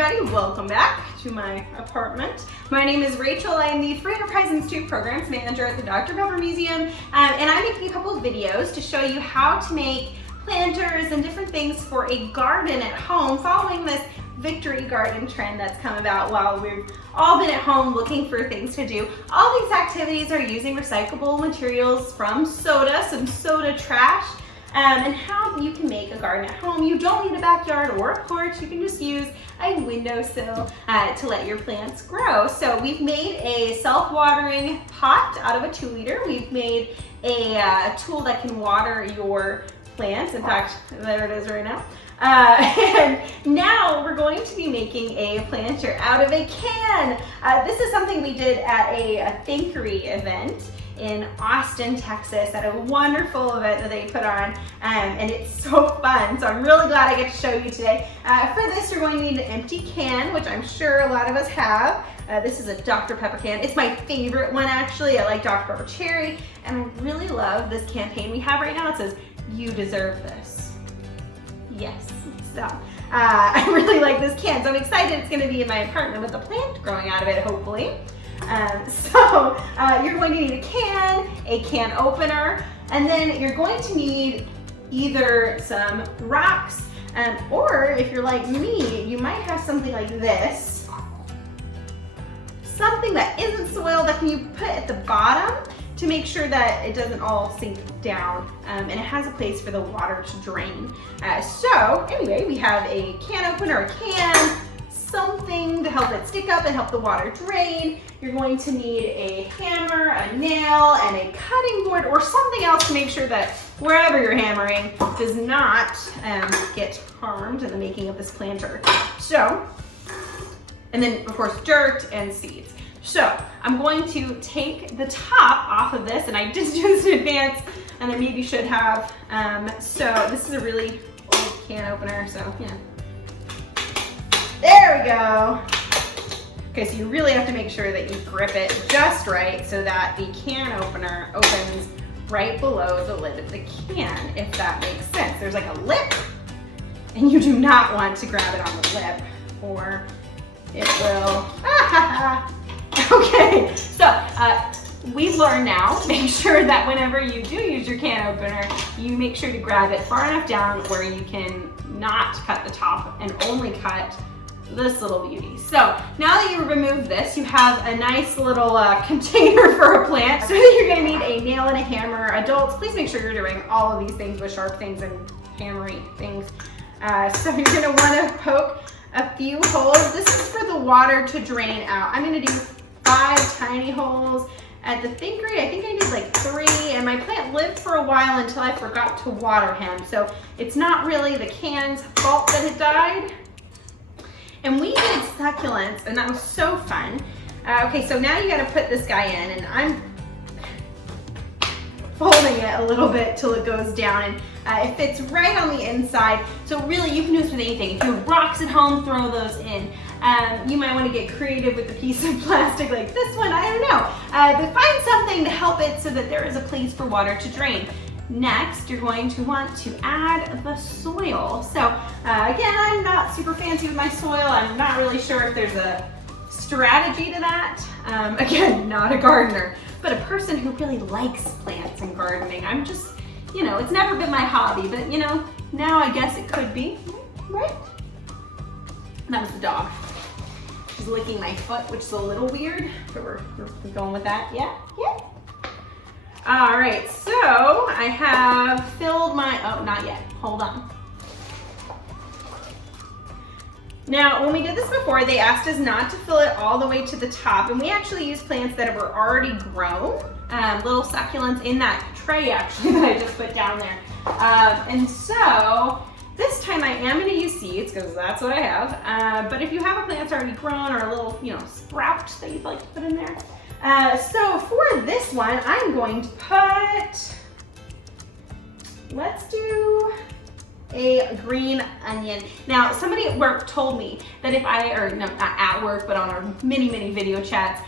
everybody, welcome back to my apartment. My name is Rachel. I am the Free Enterprise Institute Programs Manager at the Dr. Pepper Museum, and I'm making a couple of videos to show you how to make planters and different things for a garden at home, following this victory garden trend that's come about while we've all been at home looking for things to do. All these activities are using recyclable materials from soda, some soda trash, and how you can make a garden at home. You don't need a backyard or a porch. You can just use a windowsill to let your plants grow. So we've made a self-watering pot out of a 2-liter. We've made a tool that can water your plants. In fact, there it is right now. And now we're going to be making a planter out of a can. This is something we did at a Thinkery event in Austin, Texas, at a wonderful event that they put on, and it's so fun. So I'm really glad I get to show you today. For this, you're going to need an empty can, which I'm sure a lot of us have. This is a Dr. Pepper can. It's my favorite one, actually. I like Dr. Pepper Cherry, and I really love this campaign we have right now. It says, "You deserve this." Yes, so I really like this can, so I'm excited it's gonna be in my apartment with a plant growing out of it, hopefully. You're going to need a can opener, and then you're going to need either some rocks, or if you're like me, you might have something like this. Something that isn't soil that you put at the bottom to make sure that it doesn't all sink down, and it has a place for the water to drain. So anyway, we have a can opener, a can, something to help it stick up and help the water drain. You're going to need a hammer, a nail, and a cutting board or something else to make sure that wherever you're hammering does not get harmed in the making of this planter. So, and then of course dirt and seeds. So I'm going to take the top off of this, and I just do this in advance, and I maybe should have. So this is a really old can opener, so yeah. There we go. Okay, so you really have to make sure that you grip it just right so that the can opener opens right below the lid of the can, if that makes sense. There's like a lip, and you do not want to grab it on the lip, or it will. Okay, so we've learned now, make sure that whenever you do use your can opener, you make sure to grab it far enough down where you can not cut the top and only cut this little beauty. So now that you remove this, you have a nice little container for a plant. So you're gonna need a nail and a hammer. Adults, please make sure you're doing all of these things with sharp things and hammery things. So you're gonna wanna poke a few holes. This is for the water to drain out. I'm gonna do 5 tiny holes. At the Thinkery, I think I did like 3, and my plant lived for a while until I forgot to water him. So it's not really the can's fault that it died. And we did succulents, and that was so fun. Okay, so now you gotta put this guy in, and I'm folding it a little bit till it goes down, and it fits right on the inside. So really, you can do this with anything. If you have rocks at home, throw those in. You might want to get creative with a piece of plastic like this one, I don't know. But find something to help it so that there is a place for water to drain. Next, you're going to want to add the soil. So again, I'm not super fancy with my soil. I'm not really sure if there's a strategy to that. Again, not a gardener, but a person who really likes plants and gardening. I'm just, you know, it's never been my hobby, but you know, now I guess it could be, right? That was the dog. She's licking my foot, which is a little weird, but we're going with that. Yeah, yeah. All right, so I have filled my, oh, not yet, hold on. Now, when we did this before, they asked us not to fill it all the way to the top, and we actually used plants that were already grown, little succulents in that tray actually that I just put down there. And so, this time I am going to use seeds because that's what I have. But if you have a plant that's already grown or a little, you know, sprout that you'd like to put in there. So for this one, I'm going to put, let's do a green onion. Now, somebody at work told me that if I, or no, not at work, but on our many video chats,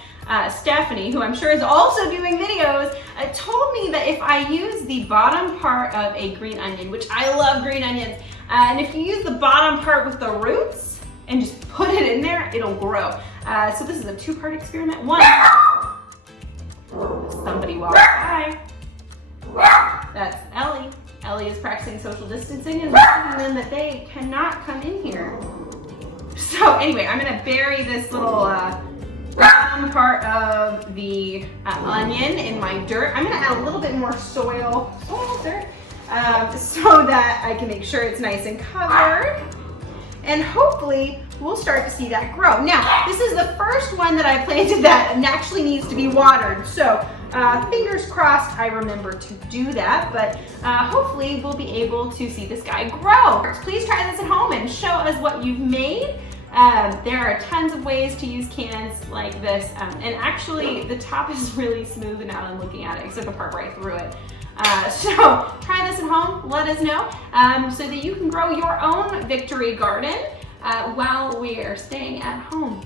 Stephanie, who I'm sure is also doing videos, told me that if I use the bottom part of a green onion, which I love green onions, and if you use the bottom part with the roots, and just put it in there, it'll grow. So this is a two-part experiment. One, somebody walks by. That's Ellie. Ellie is practicing social distancing and telling them that they cannot come in here. So anyway, I'm gonna bury this little bottom part of the onion in my dirt. I'm gonna add a little bit more soil, dirt, so that I can make sure it's nice and covered. And hopefully we'll start to see that grow. Now, this is the first one that I planted that actually needs to be watered. So fingers crossed I remember to do that, but hopefully we'll be able to see this guy grow. Please try this at home and show us what you've made. There are tons of ways to use cans like this, and actually the top is really smooth now that I'm looking at it, except the part where I threw it. So try this at home, let us know, so that you can grow your own victory garden while we are staying at home.